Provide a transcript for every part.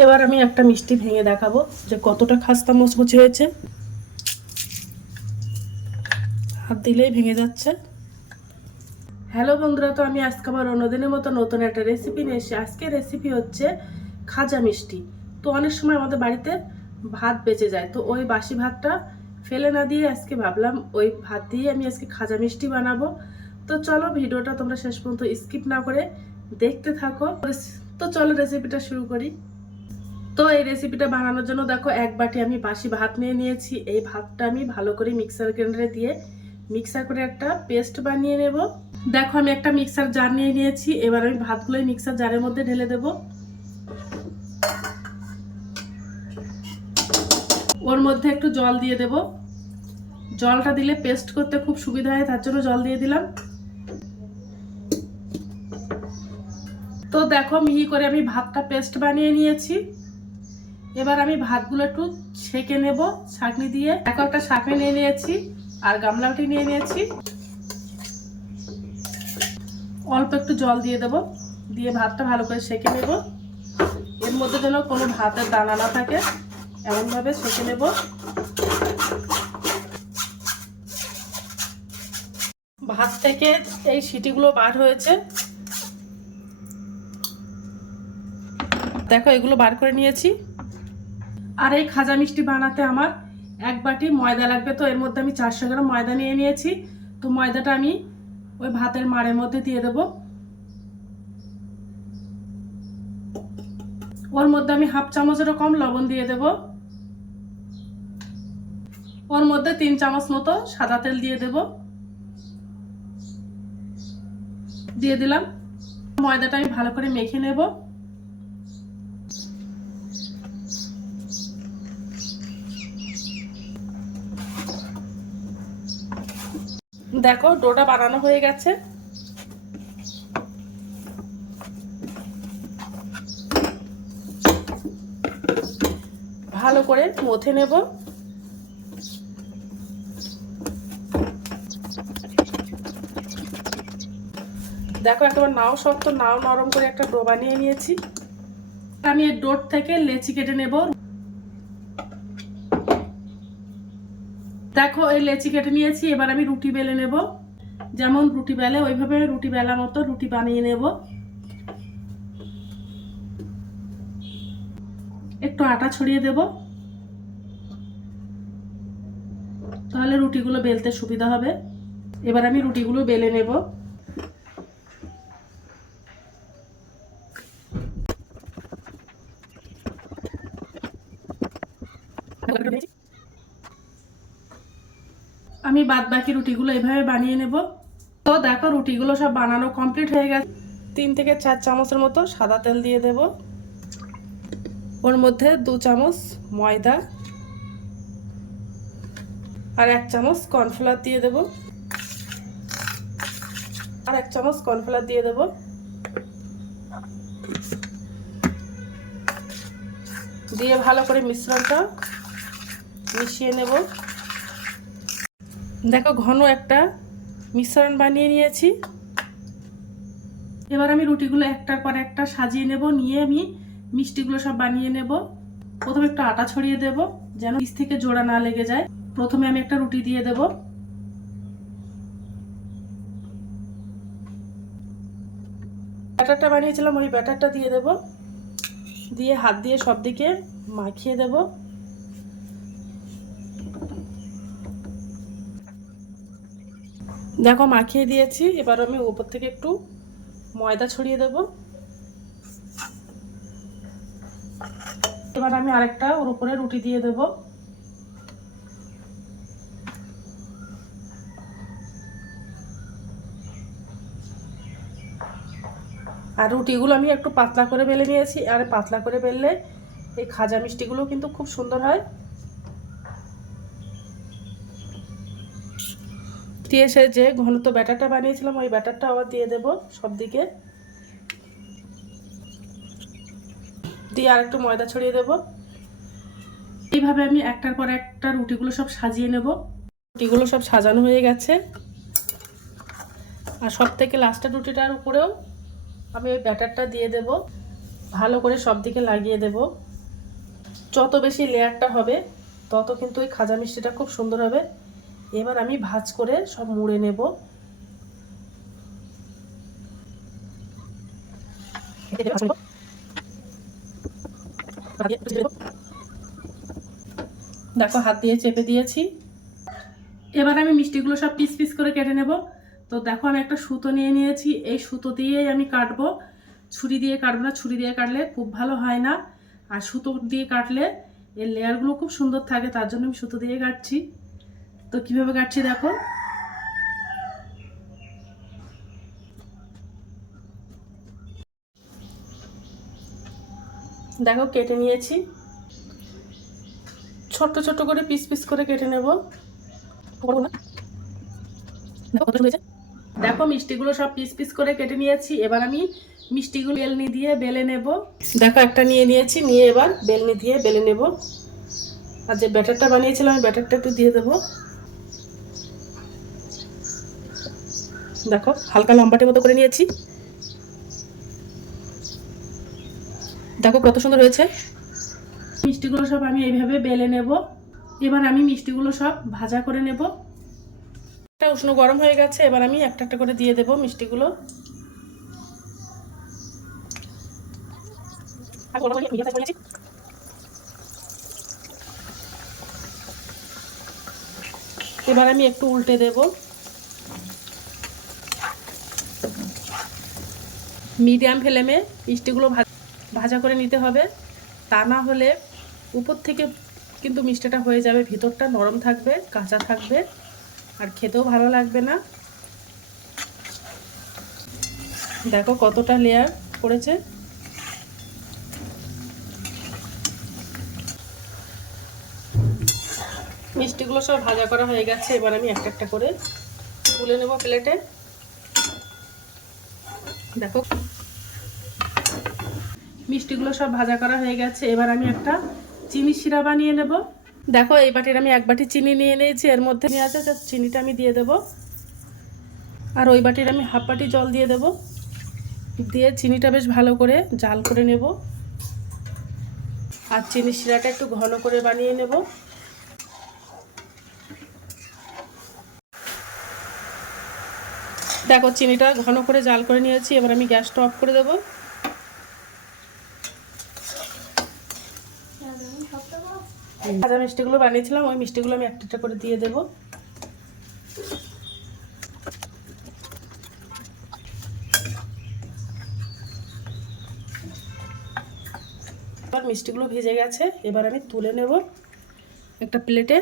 এবার আমি একটা মিষ্টি ভেঙে দেখাবো যে কতটা খাস্তা মচমচে হয়েছে। হাত দিলেই ভেঙে যাচ্ছে। হ্যালো বন্ধুরা, তো আমি আজকে আবার অন্যদিনের মতো নতুন একটা রেসিপি নিয়ে এসেছি। আজকের রেসিপি হচ্ছে খাজা মিষ্টি। তো অনেক সময় আমাদের বাড়িতে ভাত বেঁচে যায়, তো ওই বাসি ভাতটা ফেলে না দিয়ে আজকে ভাবলাম ওই ভাত দিয়ে আমি আজকে খাজা মিষ্টি বানাবো। তো চলো ভিডিওটা তোমরা শেষ পর্যন্ত স্কিপ না করে দেখতে থাকো। তো চলো রেসিপিটা শুরু করি। তো এই রেসিপিটা বানানোর জন্য দেখো এক বাটি আমি বাসি ভাত নিয়ে নিয়েছি। এই ভাতটা আমি ভালো করে মিক্সার গ্রাইন্ডারে দিয়ে মিক্সার করে একটা পেস্ট বানিয়ে নেব। দেখো আমি একটা মিক্সার জার নিয়ে নিয়েছি। এবার আমি ভাতগুলো মিক্সার জারের মধ্যে ঢেলে দেব। ওর মধ্যে একটু জল দিয়ে দেব। জলটা দিলে পেস্ট করতে খুব সুবিধা হয়, তার জন্য জল দিয়ে দিলাম। তো দেখো মিহি করে আমি ভাতটা পেস্ট বানিয়ে নিয়েছি। এবার আমি ভাতগুলো একটু ছেঁকে নেব ছাঁকনি দিয়ে। দেখো একটা ছাঁকনি নিয়ে নিয়েছি আর গামলাটি নিয়ে নিয়েছি। অল্প একটু জল দিয়ে দেব, দিয়ে ভাতটা ভালো করে সেঁকে নেব। এর মধ্যে যেন কোনো ভাতের দানা না থাকে, এমনভাবে সেঁকে নেব। ভাত থেকে এই সিটিগুলো বার হয়েছে, দেখো এগুলো বার করে নিয়েছি। আর এই খাজা মিষ্টি বানাতে আমার এক বাটি ময়দা লাগবে। তো এর মধ্যে আমি 400 গ্রাম ময়দা নিয়ে নিয়েছি। তো ময়দাটা আমি ওই ভাতের মাড়ের মধ্যে দিয়ে দেব। ওর মধ্যে আমি হাফ চামচেরও কম লবণ দিয়ে দেব। ওর মধ্যে 3 চামচ মতো সাদা তেল দিয়ে দেব। দিয়ে দিলাম। ময়দাটা আমি ভালো করে মেখে নেব। দেখো ডোটা বানানো হয়ে গেছে। ভালো করে মথে নেব। দেখো একেবারে নাও শক্ত নাও নরম করে একটা ডো বানিয়ে নিয়েছি। আমি এই ডোর থেকে লেচি কেটে নেব। দেখো এই লেচি কেটে নিয়েছি। এবার আমি রুটি বেলে নেব। যেমন রুটি বেলে ওইভাবে রুটি বেলা মতো রুটি বানিয়ে নেব। একটু আটা ছড়িয়ে দেব, তাহলে রুটিগুলো বেলতে সুবিধা হবে। এবার আমি রুটিগুলো বেলে নেব। আমি বাদ বাকি রুটিগুলো এভাবে বানিয়ে নেব। তো দেখো রুটিগুলো সব বানানো কমপ্লিট হয়ে গেছে। 3 থেকে 4 চামচের মতো সাদা তেল দিয়ে দেব। ওর মধ্যে 2 চামচ ময়দা আর 1 চামচ কর্নফ্লাওয়ার দিয়ে দেব। আর 1 চামচ কর্নফ্লাওয়ার দিয়ে দেব। দিয়ে ভালো করে মিশ্রণটা মিশিয়ে নেব। দেখো ঘন একটা মিশ্রণ বানিয়ে নিয়েছি। এবার আমি রুটিগুলো একটার পর একটা সাজিয়ে নেব। নিয়ে আমি মিষ্টিগুলো সব বানিয়ে নেব। প্রথমে একটু আটা ছড়িয়ে দেব যেন নিচ থেকে জোড়া না লেগে যায়। প্রথমে আমি একটা রুটি দিয়ে দেব। ব্যাটারটা বানিয়েছিলাম ওই ব্যাটারটা দিয়ে দেব। দিয়ে হাত দিয়ে সব দিকে মাখিয়ে দেব। দেখো মাখিয়ে দিয়েছি। এবার আমি উপর থেকে একটু ময়দা ছড়িয়ে দেব। এবার আমি আরেকটা ওর উপরে রুটি দিয়ে দেব। আর রুটিগুলো আমি একটু পাতলা করে বেলে নিয়েছি। আর পাতলা করে বেললে এই খাজা মিষ্টিগুলো কিন্তু খুব সুন্দর হয়। দিয়ে সে যে ঘনত্ব ব্যাটারটা বানিয়েছিলাম ওই ব্যাটারটা আবার দিয়ে দেব সব দিকে। দিয়ে আর একটু ময়দা ছড়িয়ে দেব। এইভাবে আমি একটার পর একটা রুটিগুলো সব সাজিয়ে নেব। রুটিগুলো সব সাজানো হয়ে গেছে। আর সব থেকে লাস্টের রুটিটার উপরেও আমি ওই ব্যাটারটা দিয়ে দেব। ভালো করে সব দিকে লাগিয়ে দেব। যত বেশি লেয়ারটা হবে তত কিন্তু এই খাজা মিষ্টিটা খুব সুন্দর হবে। এবার আমি ভাঁজ করে সব মুড়ে নেব। দেখো হাত দিয়ে চেপে দিয়েছি। এবার আমি মিষ্টিগুলো সব পিস পিস করে কেটে নেব। তো দেখো আমি একটা সুতো নিয়ে নিয়েছি, এই সুতো দিয়েই আমি কাটবো। ছুরি দিয়ে কাটবো না, ছুরি দিয়ে কাটলে খুব ভালো হয় না, আর সুতো দিয়ে কাটলে এর লেয়ারগুলো খুব সুন্দর থাকে, তার জন্য আমি সুতো দিয়ে কাটছি। তো কিভাবে কাটছি দেখো। দেখো কেটে নিয়েছি, ছোট্ট ছোট্ট করে পিস পিস করে কেটে নেব। দেখো মিষ্টিগুলো সব পিস পিস করে কেটে নিয়েছি। এবার আমি মিষ্টিগুলো বেলনি দিয়ে বেলে নেব। দেখো একটা নিয়ে নিয়েছি, নিয়ে এবার বেলনি দিয়ে বেলে নেব। আর যে ব্যাটারটা বানিয়েছিলাম আমি ব্যাটারটা একটু দিয়ে দেবো। দেখো হালকা লম্বাটের মতো করে নিয়েছি। দেখো কত সুন্দর হয়েছে। মিষ্টিগুলো সব আমি এইভাবে বেলে নেব। এবার আমি মিষ্টিগুলো সব ভাজা করে নেব। একটা উষ্ণ গরম হয়ে গেছে, এবার আমি একটা একটা করে দিয়ে দেব মিষ্টিগুলো। এবার আমি একটু উল্টে দেব। মিডিয়াম ফ্লেমে মিষ্টিগুলো ভাজা করে নিতে হবে, তা না হলে উপর থেকে কিন্তু মিষ্টিটা হয়ে যাবে, ভিতরটা নরম থাকবে, কাঁচা থাকবে, আর খেতেও ভালো লাগবে না। দেখো কতটা লেয়ার পড়েছে। মিষ্টিগুলো সব ভাজা করা হয়ে গেছে, এবার আমি একটা একটা করে তুলে নেব প্লেটে। দেখো মিষ্টিগুলো সব ভাজা করা হয়ে গেছে, এবার আমি একটা চিনি শিরা বানিয়ে নেব। দেখো এই বাটির আমি এক বাটি চিনি নিয়ে নিয়েছি, এর মধ্যে নিয়ে আছে চিনিটা আমি দিয়ে দেব। আর ওই বাটির আমি হাফ বাটি জল দিয়ে দেব। দিয়ে চিনিটা বেশ ভালো করে জাল করে নেব, আর চিনি শিরাটা একটু ঘন করে বানিয়ে নেব। দেখো চিনিটা ঘন করে জাল করে নিয়েছি, এবার আমি গ্যাসটা অফ করে দেব। ভাজা মিষ্টিগুলো বানিয়েছিলাম, ওই মিষ্টিগুলো আমি একটা একটা করে দিয়ে দেব। এবার মিষ্টিগুলো ভেজে গেছে, এবার আমি তুলে নেব একটা প্লেটে।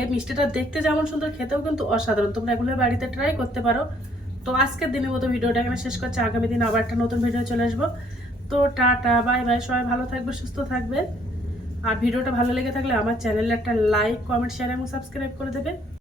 এই মিষ্টিটা দেখতে যেমন সুন্দর, খেতেও কিন্তু অসাধারণ। তোমরা এগুলো বাড়িতে ট্রাই করতে পারো। তো আজকের দিনের মতো ভিডিওটা এখানে শেষ করছি, আগামী দিন আবার একটা নতুন ভিডিও চলে আসবো। তো টাটা বাই বাই, সবাই ভালো থাকবে, সুস্থ থাকবে। আর ভিডিওটা ভালো লেগে থাকলে আমার চ্যানেলে একটা লাইক, কমেন্ট, শেয়ার এবং সাবস্ক্রাইব করে দেবে।